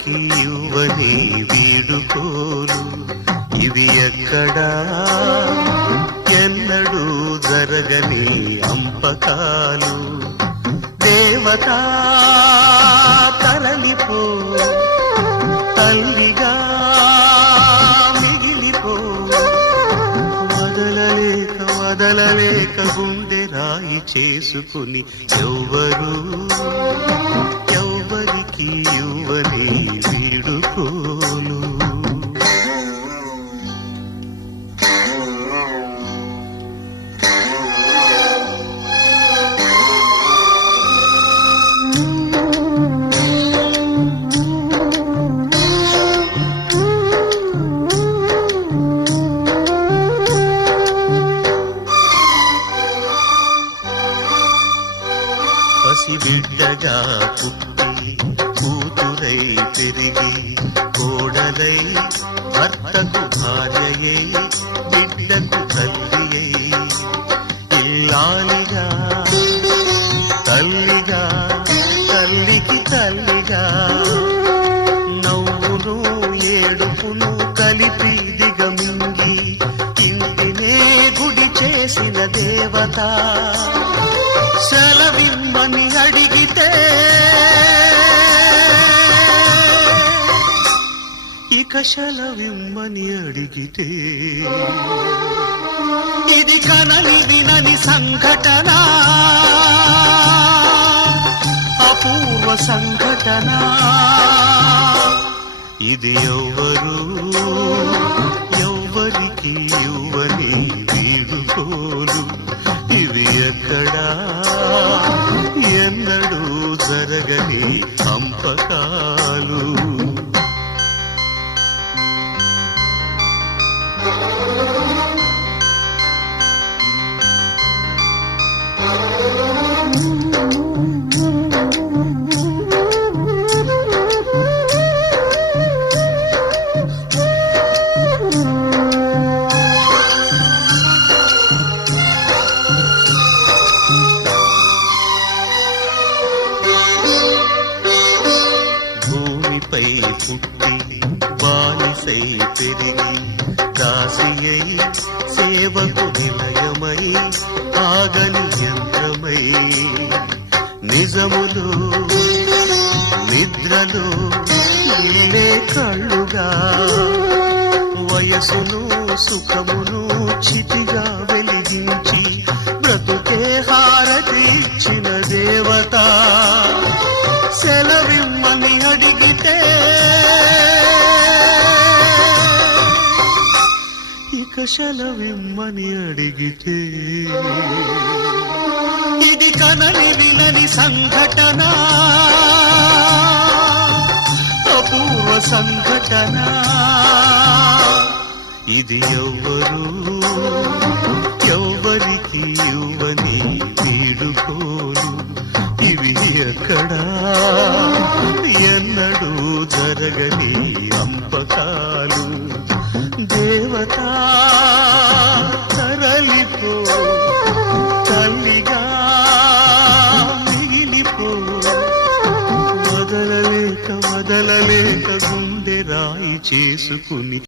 ఎవ్వరికి ఇవ్వని వీడుకోలు ఇవి ఎక్కడా ఎన్నడూ జరగని అంపకాలు. దేవతా తరలిపో తల్లిగా మిగిలిపో, వదలలేక గుండె రాయి చేసుకుని ఎవ్వరికి ఇవ్వని వీడుకోలు. పసిబిడ్డగా పుట్టి కూతురై పెరిగి కోడలై భర్తకు భార్యయై బిడ్డకు తల్లియై ఇల్లాలిగా తల్లిగా తల్లికి తల్లిగా నవ్వును ఏడుపును కలిపి దిగమింగి ఇంటినే గుడి చేసిన దేవత. సెలవిమ్మని అడిగితే ఇక సెలవిమ్మని అడిగితే ఇది కనని వినని సంఘటన, అపూర్వ సంఘటన. ఇది ఎవ్వరికి ఇవ్వని వీడుకోలు ఇవి ఎక్కడా ఎన్నడూ జరగని అంపకాలు. భూమిపై పుట్టి బానిసై పెరిగి దాసియై సేవకు నిలయమై ఆగని యంత్రమై నిజములు నిద్రలు ఇల్లే కళ్ళుగా వయసును సుఖమును చితిగా వెలిగించి బ్రతుకే హారతి ఇచ్చిన దేవత. సెలవిమ్మని అడిగితే ఇక సెలవిమ్మని అడిగితే ఇది కనని వినని సంఘటన, అపూర్వ సంఘటన. ఇది ఎవ్వరికి ఇవ్వని వీడుకోలు ఇవి ఎక్కడా ఎన్నడూ జరగని అంపకాలు. దేవతా తరలిపో తల్లిగా మిగిలిపో, వదలలేక గుండె రాయి చేసుకుని